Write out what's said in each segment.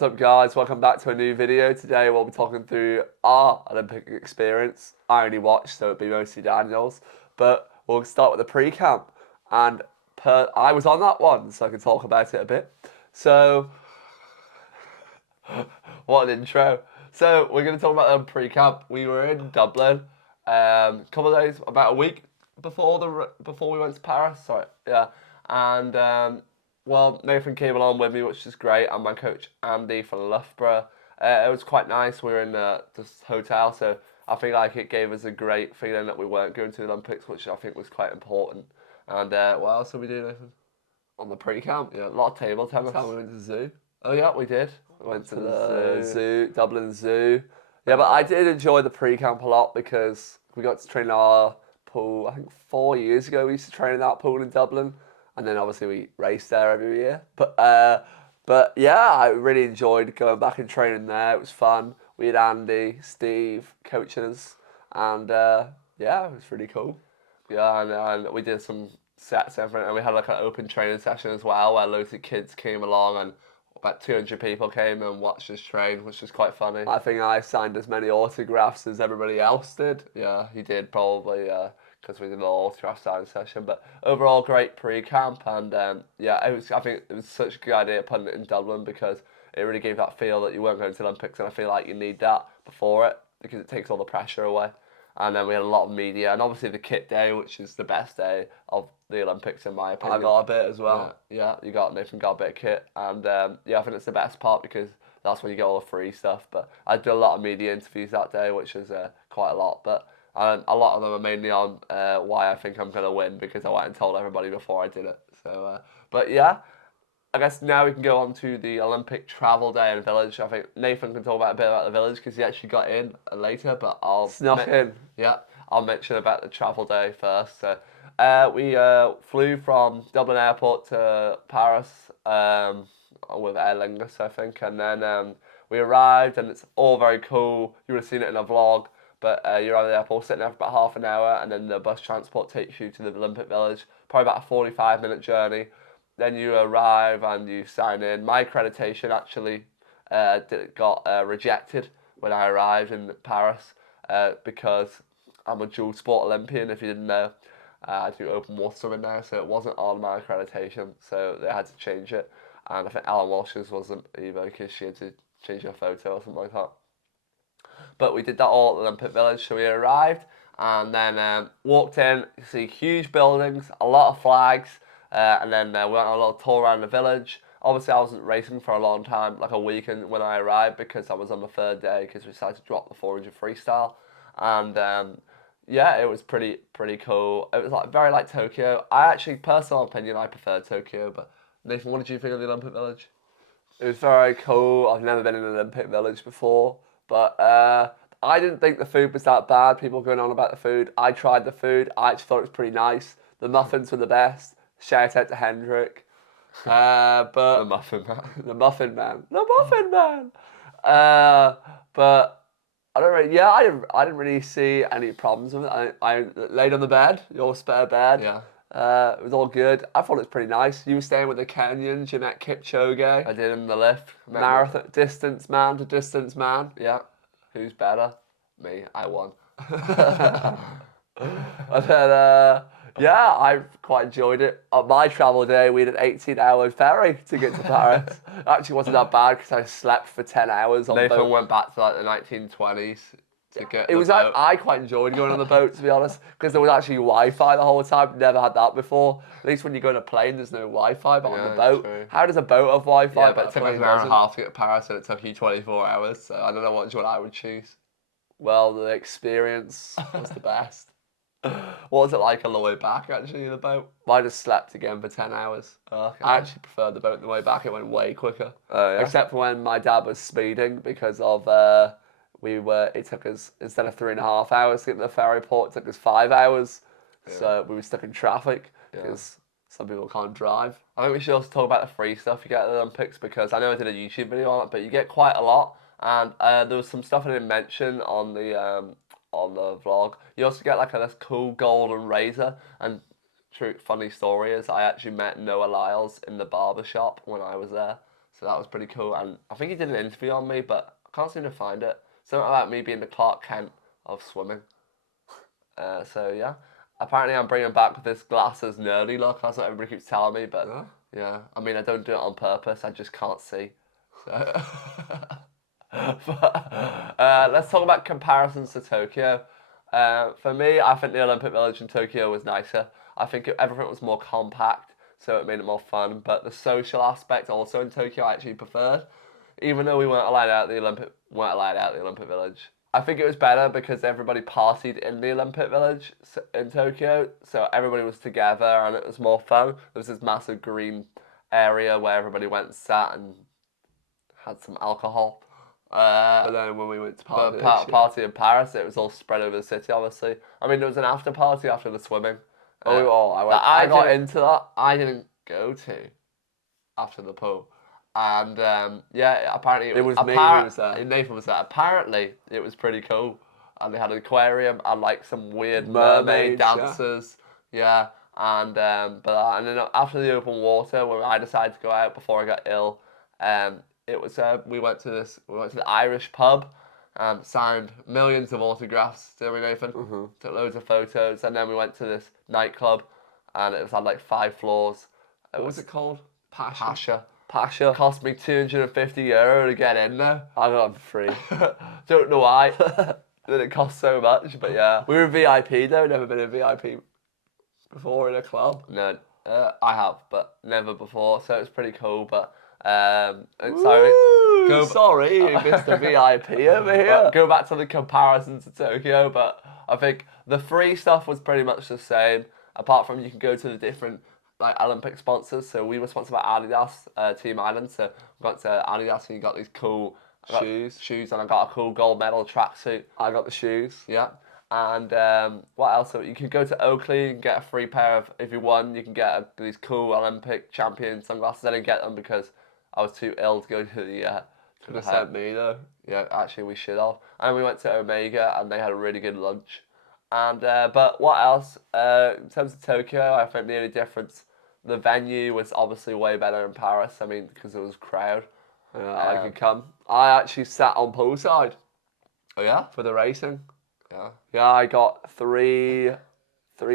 What's up, guys? Welcome back to a new video. Today we'll be talking through our Olympic experience. I only watched, so it'll be mostly Daniel's. But we'll start with the pre-camp. And I was on that one, so I can talk about it a bit. So, what an intro. So, we're going to talk about the pre-camp. We were in Dublin a couple of days, about a week before we went to Paris. Sorry, yeah. And well, Nathan came along with me, which is great, and my coach Andy from Loughborough. It was quite nice. We were in this hotel, so I feel like it gave us a great feeling that we weren't going to the Olympics, which I think was quite important. And what else did we do, Nathan? On the pre-camp? Yeah, a lot of table tennis. That's how we went to the zoo. Oh yeah, we did. We went to the zoo, Dublin Zoo. Yeah, but I did enjoy the pre-camp a lot because we got to train in our pool. I think 4 years ago we used to train in that pool in Dublin. And then obviously we race there every year. But yeah, I really enjoyed going back and training there. It was fun. We had Andy, Steve coaching us, and yeah, it was really cool. Yeah, and we did some sets and everything, and we had like an open training session as well where loads of kids came along and about 200 people came and watched us train, which was quite funny. I think I signed as many autographs as everybody else did. Yeah, he did probably. Because we did an autograph signing session. But overall, great pre-camp, and yeah, I think it was such a good idea putting it in Dublin because it really gave that feel that you weren't going to the Olympics, and I feel like you need that before it because it takes all the pressure away. And then we had a lot of media, and obviously the kit day, which is the best day of the Olympics in my opinion. I got a bit as well. Yeah, Nathan got a bit of kit, and yeah, I think it's the best part because that's when you get all the free stuff. But I did a lot of media interviews that day, which is quite a lot, but. And a lot of them are mainly on why I think I'm going to win because I went and told everybody before I did it. So, but yeah, I guess now we can go on to the Olympic travel day and village. I think Nathan can talk about a bit about the village because he actually got in later, but I'll... Snuck in. Yeah, I'll mention about the travel day first. So, we flew from Dublin Airport to Paris with Aer Lingus, I think, and then we arrived and it's all very cool. You would have seen it in a vlog. But you're on the airport, sitting there for about half an hour, and then the bus transport takes you to the Olympic Village. Probably about a 45-minute journey. Then you arrive and you sign in. My accreditation actually got rejected when I arrived in Paris because I'm a dual sport Olympian, if you didn't know. I do open water swimming now, so it wasn't on my accreditation, so they had to change it. And I think Alan Walsh's wasn't either because she had to change her photo or something like that. But we did that all at the Olympic Village, so we arrived and then walked in, you see huge buildings, a lot of flags, and then we went on a little tour around the village. Obviously, I wasn't racing for a long time, like a weekend when I arrived, because I was on the third day because we decided to drop the 400 freestyle. And yeah, it was pretty cool. It was like very like Tokyo. I actually, personal opinion, I prefer Tokyo. But Nathan, what did you think of the Olympic Village? It was very cool. I've never been in an Olympic Village before. But I didn't think the food was that bad. People going on about the food. I tried the food. I actually thought it was pretty nice. The muffins were the best. Shout out to Hendrik. But The Muffin Man. The Muffin Man. The Muffin Man. But I don't really. Yeah, I didn't really see any problems with it. I laid on the bed, your spare bed. Yeah. It was all good. I thought it was pretty nice. You were staying with the Kenyans. You met Kipchoge. I did in the lift. Marathon distance man to distance man. Yeah. Who's better? Me. I won. And then, yeah, I quite enjoyed it. On my travel day, we had an 18-hour ferry to get to Paris. Actually, wasn't that bad because I slept for 10 hours on the boat. Nathan went back to like the 1920s to get It was. I quite enjoyed going on the boat, to be honest, because there was actually Wi-Fi the whole time. Never had that before. At least when you go on a plane, there's no Wi-Fi, but on the boat, true. How does a boat have Wi-Fi? Yeah, but it took us an hour and a half to get to Paris, and it took you 24 hours. So I don't know which one I would choose. Well, the experience was the best. What was it like on the way back, actually, in the boat? I just slept again for 10 hours. Okay. I actually preferred the boat on the way back. It went way quicker. Oh, yeah? Except for when my dad was speeding because of it took us, instead of 3.5 hours to get to the ferry port, it took us 5 hours. Yeah. So we were stuck in traffic because some people can't drive. I think we should also talk about the free stuff you get at the Olympics because I know I did a YouTube video on it, but you get quite a lot. And there was some stuff I didn't mention on the vlog. You also get like this cool golden razor. And true funny story is I actually met Noah Lyles in the barber shop when I was there. So that was pretty cool. And I think he did an interview on me, but I can't seem to find it. Something about me being the Clark Kent of swimming. So yeah. Apparently I'm bringing back this glasses nerdy look. That's what everybody keeps telling me. But yeah, I mean, I don't do it on purpose. I just can't see. So but, let's talk about comparisons to Tokyo. For me, I think the Olympic Village in Tokyo was nicer. I think everything was more compact, so it made it more fun. But the social aspect also in Tokyo I actually preferred, even though we weren't allowed out the Olympic Village. I think it was better because everybody partied in the Olympic Village in Tokyo, so everybody was together and it was more fun. There was this massive green area where everybody went and sat and had some alcohol. But then when we went to party in Paris, it was all spread over the city, obviously. I mean, there was an after party after the swimming. I got into that. I didn't go to after the pool. And yeah, apparently it was me who was there. Nathan was there. Apparently, it was pretty cool. And they had an aquarium and like some weird mermaid dancers. Yeah. And and then after the open water, when I decided to go out before I got ill, it was we went to the Irish pub, signed millions of autographs. Didn't we, Nathan? Mm-hmm. Took loads of photos, and then we went to this nightclub, and it had like 5 floors. What was it called? Pasha. Cost me €250 to get in there. I got it for free. Don't know why. That it cost so much, but yeah. We were VIP though. Never been a VIP before in a club. No, I have, but never before. So it's pretty cool. But sorry, you missed a VIP over here. Go back to the comparison to Tokyo, but I think the free stuff was pretty much the same. Apart from you can go to the different like Olympic sponsors. So we were sponsored by Adidas, Team Island. So we got to Adidas and you got these cool shoes, and I got a cool gold medal tracksuit. I got the shoes. Yeah. And what else? So you could go to Oakley and get a free pair of, if you won, you can get these cool Olympic champion sunglasses. I didn't get them because I was too ill to go to the. Could have sent me though. Yeah, actually we should have. And we went to Omega and they had a really good lunch. And but what else? In terms of Tokyo, I think the only difference, the venue was obviously way better in Paris. I mean, because it was crowd. I could come. I actually sat on poolside. Oh yeah? For the racing. Yeah. Yeah, I got three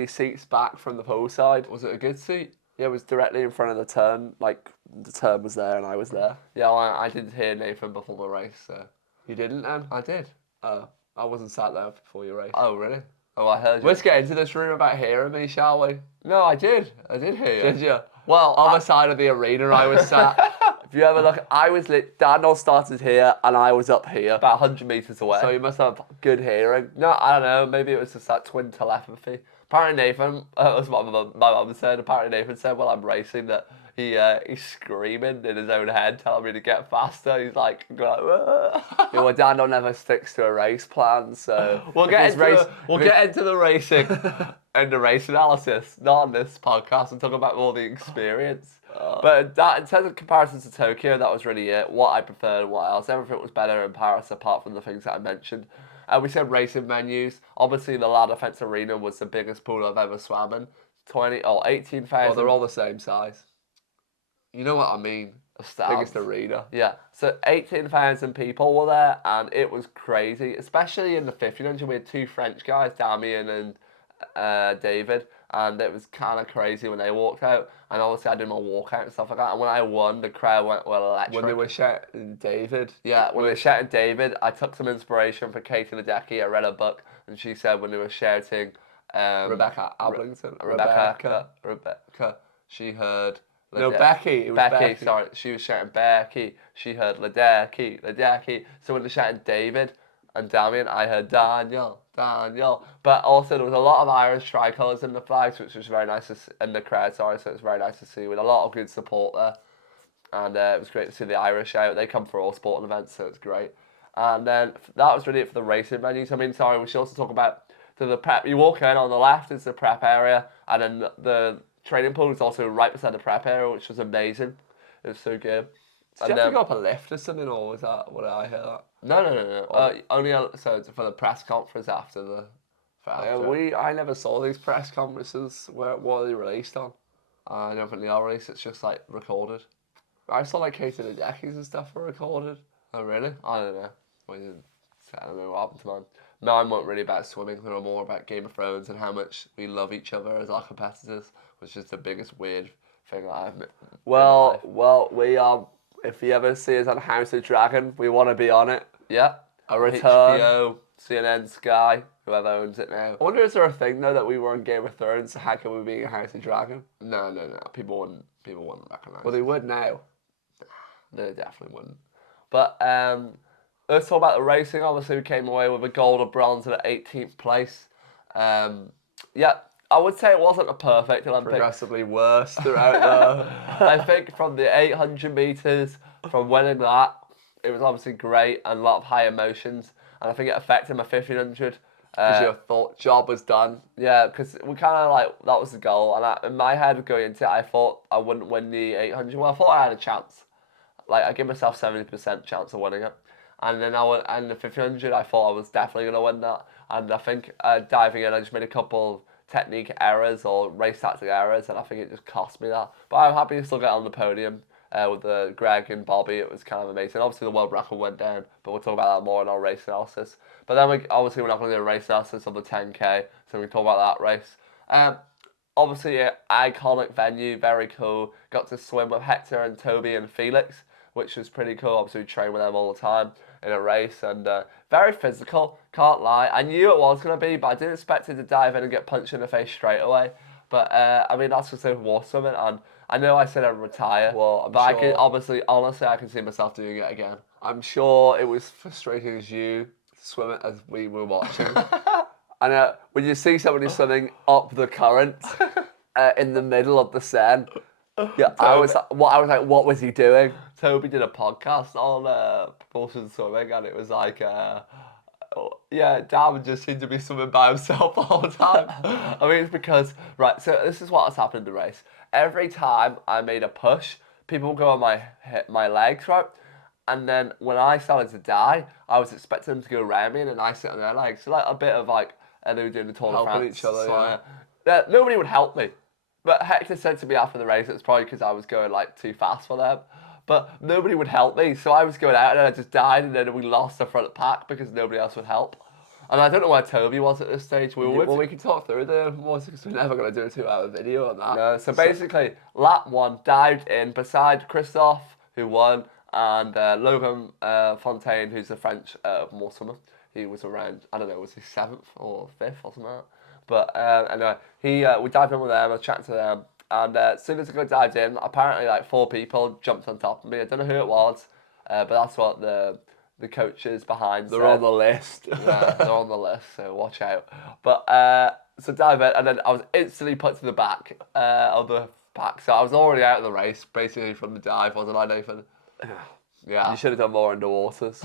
seats back from the poolside. Was it a good seat? Yeah, it was directly in front of the turn. Like, the turn was there and I was there. Yeah, well, I didn't hear Nathan before the race, so. You didn't then? I did. Oh, I wasn't sat there before your race. Oh, really? Oh, I heard you. Let's get into this room about hearing me, shall we? No, I did. I did hear you. Did you? Well, Other side of the arena I was sat. If you ever look, I was Daniel started here and I was up here. About 100 metres away. So you must have good hearing. No, I don't know. Maybe it was just that twin telepathy. Apparently Nathan, that's what my mum said. Apparently Nathan said while I'm racing that he's screaming in his own head, telling me to get faster. He's like, yeah, well, Daniel never sticks to a race plan, so we'll get into the racing and the race analysis, not on this podcast. I'm talking about more the experience. But that, in terms of comparisons to Tokyo, that was really it. What I preferred and what else. Everything was better in Paris apart from the things that I mentioned. We said racing venues. Obviously, the La Defense Arena was the biggest pool I've ever swam in. 18,000. Well, they're all the same size. You know what I mean? Biggest arena. Yeah. So 18,000 people were there, and it was crazy. Especially in the 1500, we had 2 French guys, Damien and David, and it was kind of crazy when they walked out. And obviously, I did my walkout and stuff like that. And when I won, the crowd went electric. When they were shouting David. Yeah, when they were shouting David, I took some inspiration from Katie Ledecky. I read a book, and she said when they were shouting Rebecca Ablington. Rebecca. She heard. No, Becky. It was Becky. Sorry, she was shouting Becky. She heard Ledecky. So when they shouted David and Damien, I heard Daniel. But also there was a lot of Irish tricolours in the flags, which was very nice in the crowd. Sorry, so it was very nice to see with a lot of good support there, and it was great to see the Irish out. They come for all sporting events, so it's great. And then that was really it for the racing venues. I mean, sorry, we should also talk about the prep. You walk in on the left is the prep area, and then the training pool is also right beside the prep area, which was amazing. It was so good. Did you have to go up a lift or something, or was that what I heard? No. Only so it's for the press conference after the. I never saw these press conferences. What are they released on? I don't think they are released. It's just like recorded. I saw like Katie and the Jackies and stuff were recorded. Oh, really? I don't know. I don't know what happened to mine. Mine weren't really about swimming. They were more about Game of Thrones and how much we love each other as our competitors, which is the biggest weird thing that I've met in my life. Well, we are. If you ever see us on House of Dragon, we want to be on it. Yeah. A return. HBO, CNN, Sky, whoever owns it now. I wonder, is there a thing though that we were in Game of Thrones? So how can we be in House of Dragon? No. People wouldn't recognise. Well, they would now. No, they definitely wouldn't. But let's talk about the racing. Obviously, we came away with a gold, a bronze, and an 18th place. Yeah, I would say it wasn't a perfect Olympic. Progressively worse throughout though. I think from the 800 metres, from winning that, it was obviously great and a lot of high emotions. And I think it affected my 1500. Because your thought job was done. Yeah, because we kind of like, that was the goal. And in my head going into it, I thought I wouldn't win the 800. Well, I thought I had a chance. Like, I give myself 70% chance of winning it. And then and the 1500, I thought I was definitely going to win that. And I think diving in, I just made a couple technique errors or race tactic errors, and I think it just cost me that. But I'm happy to still get on the podium with Greg and Bobby. It was kind of amazing. Obviously, the world record went down, but we'll talk about that more in our race analysis. But then we're not going to do a race analysis of the 10K, so we can talk about that race. Obviously, an iconic venue, very cool. Got to swim with Hector and Toby and Felix, which was pretty cool. Obviously, we train with them all the time in a race, and very physical, can't lie. I knew it was going to be, but I didn't expect it to dive in and get punched in the face straight away. But, I mean, that's just water swimming, and I know I said I'd retire, Well, but sure. I can, honestly, I can see myself doing it again. I'm sure it was frustrating as you swim it as we were watching. And when you see somebody swimming up the current in the middle of the Seine, yeah, I was like, what was he doing? Toby did a podcast on propulsion swimming, and it was like, yeah, Dan just seemed to be swimming by himself the whole time. I mean, it's because, right, so this is what has happened in the race. Every time I made a push, people would go on my legs, right? And then when I started to die, I was expecting them to go around me, and then I sit on their legs. So, like, a bit of, like, they were doing the Tour de France. Helping each other, so, yeah. Nobody would help me. But Hector said to me after the race, it was probably because I was going, like, too fast for them. But nobody would help me, so I was going out, and I just died, and then we lost the front pack because nobody else would help. And I don't know where Toby was at this stage. We can talk through the was because we're never going to do a 2-hour video on that. No, so basically, lap one, dived in beside Christophe, who won, and Logan Fontaine, who's a French more swimmer. He was around, I don't know, was he 7th or 5th or something like that? But anyway, we dived in with them, I was chatting to them, and as soon as I dived in, apparently like 4 people jumped on top of me. I don't know who it was, but that's what the coaches behind They're on the list. Yeah, they're on the list, so watch out. But so dive in, and then I was instantly put to the back of the pack. So I was already out of the race, basically from the dive, wasn't I, Nathan? Yeah. You should have done more underwaters.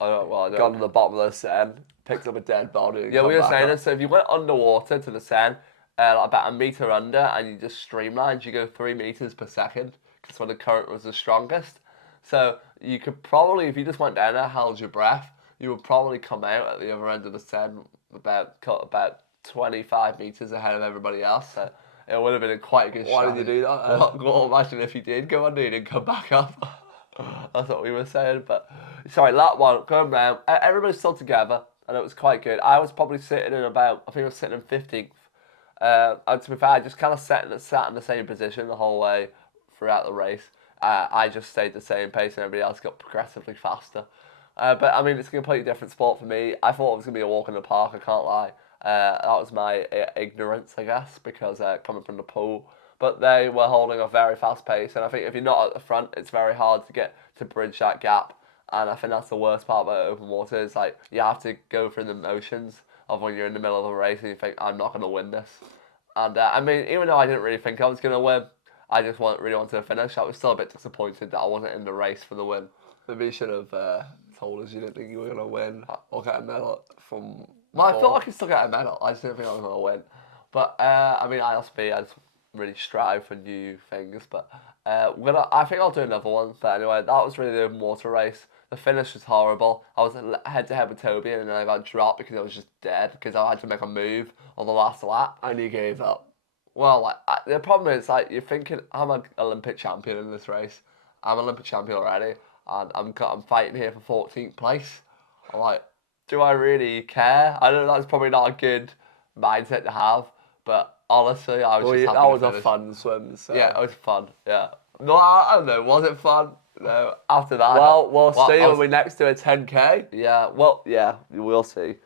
Gone to the bottom of the Seine, picked up a dead body. Yeah, we were saying this. So if you went underwater to the Seine, about a metre under, and you just streamlined, you go 3 metres per second, because when the current was the strongest. So you could probably, if you just went down there, held your breath, you would probably come out at the other end of the Seine about 25 metres ahead of everybody else. So it would have been a quite good shot. Why did you do that? Well, imagine if you did go under, you didn't come back up. That's what we were saying. But sorry, lap one, going round, everybody's still together, and it was quite good. I was probably sitting in I think I was sitting in 15th. And to be fair, I just kind of sat in the same position the whole way throughout the race. I just stayed the same pace, and everybody else got progressively faster. But I mean, it's a completely different sport for me. I thought it was going to be a walk in the park, I can't lie. That was my ignorance, I guess, because coming from the pool. But they were holding a very fast pace, and I think if you're not at the front, it's very hard to bridge that gap. And I think that's the worst part about open water, is like you have to go through the motions of when you're in the middle of a race and you think, I'm not going to win this. And I mean, even though I didn't really think I was going to win, I just really wanted to finish. I was still a bit disappointed that I wasn't in the race for the win. Maybe you should have told us you didn't think you were going to win or get a medal from... Well, I thought I could still get a medal. I just didn't think I was going to win. But, I mean, ISB, I just really strive for new things. But I think I'll do another one. But anyway, that was really the open water race. The finish was horrible. I was head-to-head with Toby, and then I got dropped because I was just dead, because I had to make a move on the last lap. And you gave up. Well, the problem is, like, you're thinking, I'm an Olympic champion in this race, I'm Olympic champion already, and I'm fighting here for 14th place. I'm like, do I really care? I know that's probably not a good mindset to have, but honestly, I was Well, just that happy to was a finish. fun swim. So. Yeah, it was fun. Yeah. No, I don't know. Was it fun? No. After that. Well, we'll see I when we next do a 10K. Yeah. Well, yeah, we'll see.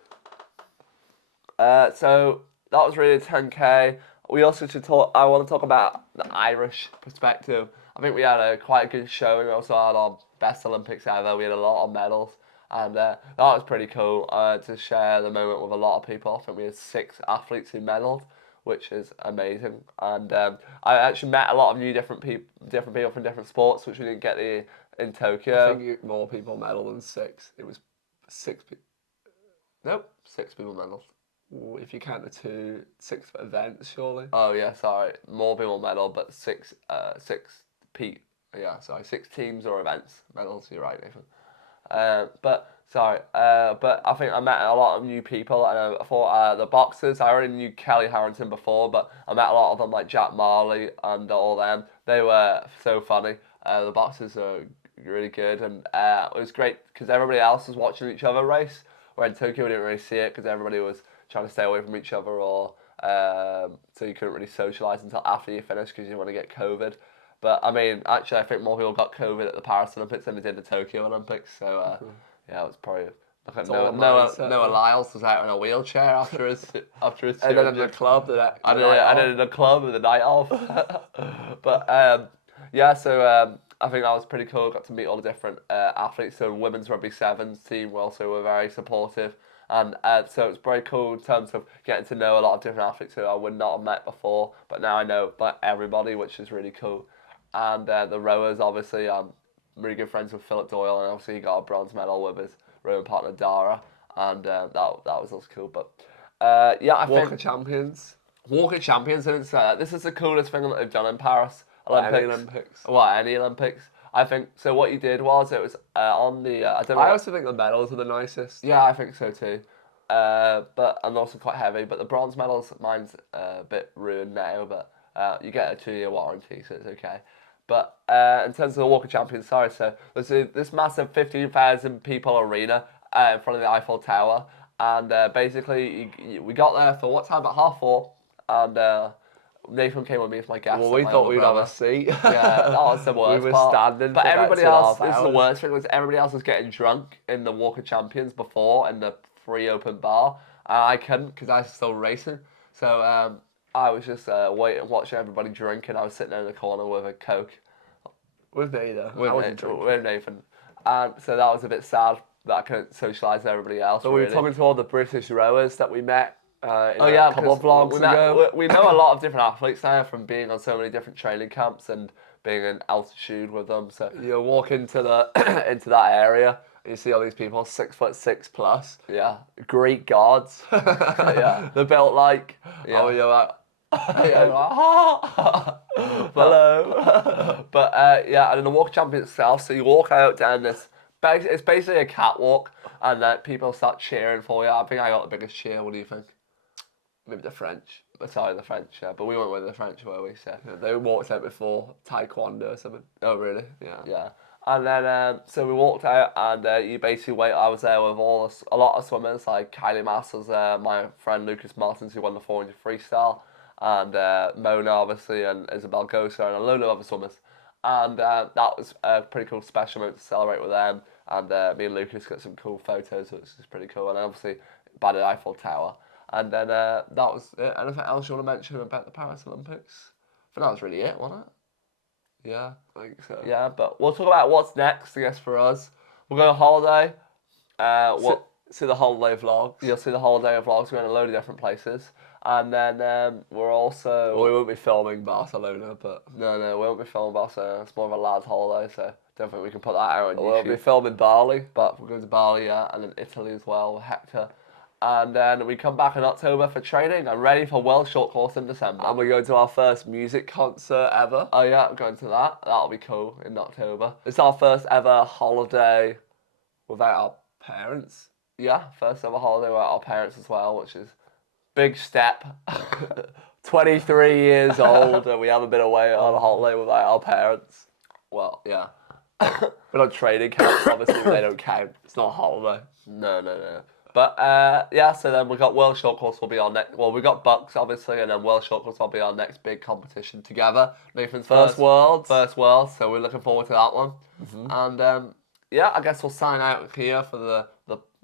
So that was really a 10K. We also should talk. I want to talk about the Irish perspective. I think we had quite a good showing. We also had our best Olympics ever. We had a lot of medals, and that was pretty cool to share the moment with a lot of people. I think we had 6 athletes who medaled, which is amazing. And I actually met a lot of different people from different sports, which we didn't get in Tokyo. I think more people medal than 6. It was 6 people. Nope, 6 people medaled. If you count the 6 events, surely. Oh yeah, sorry. More people medal, but 6 6 teams or events medals. You're right, Nathan. But I think I met a lot of new people, and I thought the boxers. I already knew Kelly Harrington before, but I met a lot of them like Jack Marley and all them. They were so funny. The boxers are really good, and it was great because everybody else was watching each other race. Where in Tokyo we didn't really see it because everybody was trying to stay away from each other, or so you couldn't really socialise until after you finished because you want to get COVID. But I mean, actually, I think more people got COVID at the Paris Olympics than they did the Tokyo Olympics. So yeah, it was probably. Look at Noah Lyles was out in a wheelchair after his And then in the club, I did it in the club the night of. But yeah, so I think that was pretty cool. Got to meet all the different athletes. So women's rugby sevens team also were very supportive. And so it's very cool in terms of getting to know a lot of different athletes who I would not have met before, but now I know like everybody, which is really cool. And the rowers, obviously, I'm really good friends with Philip Doyle, and obviously he got a bronze medal with his rowing partner Dara, and that was also cool. But yeah, I Walker think champions. Walker champions, and this is the coolest thing that they've done in Paris Olympics. Any Olympics. I think so. What you did was it was on the I don't know. I also think the medals are the nicest. Yeah, I think so too. But and also quite heavy. But the bronze medals, mine's a bit ruined now. But you get a 2-year warranty, so it's okay. But in terms of the Walker Champions, sorry, so there's this massive 15,000 people arena in front of the Eiffel Tower, and basically we got there for what time? About 4:30, and Nathan came with me as my guest. Well, we thought we'd have a seat. Yeah, that was the worst We were part. standing But for about everybody 2.5 else, this is the hours. worst thing, was everybody else was getting drunk in the Walker Champions before in the free open bar. And I couldn't because I was still racing. So I was just waiting, watching everybody drink, and I was sitting there in the corner with a Coke. With me, though. I With, wasn't drinking. with Nathan. And so that was a bit sad that I couldn't socialise with everybody else. But we were really. talking to all the British rowers that we met in yeah, a couple of 'cause vlogs ago. we know a lot of different athletes now from being on so many different training camps and being in altitude with them. So You walk into the into that area and you see all these people 6'6" plus, yeah, Greek gods. Yeah. They're built like Yeah. you're like hello. But yeah, and in the walk champion itself, so you walk out down this. It's basically a catwalk, and people start cheering for you. I think I got the biggest cheer. What do you think? maybe the French. Sorry, the French. Yeah, but we weren't with the French, were we? So. Yeah, they walked out before taekwondo or something. Oh really? Yeah. Yeah. And then so we walked out, and you basically wait. I was there with a lot of swimmers like Kylie Masters, my friend Lucas Martins who won the 400 freestyle, and Mona obviously, and Isabel Gosa, and a load of other swimmers. And that was a pretty cool special moment to celebrate with them. And me and Lucas got some cool photos, which is pretty cool. And obviously by the Eiffel Tower. And then that was it. Anything else you want to mention about the Paris Olympics? I think that was really it, wasn't it? Yeah. I think so. Yeah, but we'll talk about what's next, I guess, for us. We'll go on holiday. See the holiday vlogs. You'll see the holiday vlogs. We're in a load of different places. And then we're also... Well, we won't be filming Barcelona, but... No, we won't be filming Barcelona. It's more of a lad's holiday, so don't think we can put that out on YouTube. We'll be filming Bali. But we're going to Bali, yeah, and then Italy as well, with Hector. And then we come back in October for training and ready for World Short Course in December. And we're going to our first music concert ever. Oh yeah, we're going to that. That'll be cool in October. It's our first ever holiday without our parents. Yeah, first ever holiday with our parents as well, which is big step. 23 years old and we haven't been away on a holiday without our parents. Well, yeah. We're on training camps, obviously, but they don't count. It's not a holiday. No. But so then we got World Short Course will be our next. Well, we got Bucks obviously, and then World Short Course will be our next big competition together. Nathan's First Worlds. First World. So we're looking forward to that one. And I guess we'll sign out here for the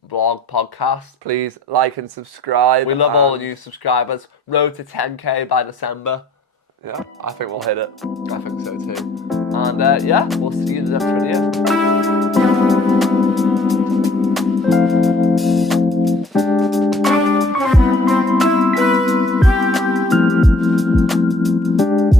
blog podcast. Please like and subscribe. We love all the new subscribers. Road to 10K by December. Yeah, I think we'll hit it. I think so too. And we'll see you in the next video.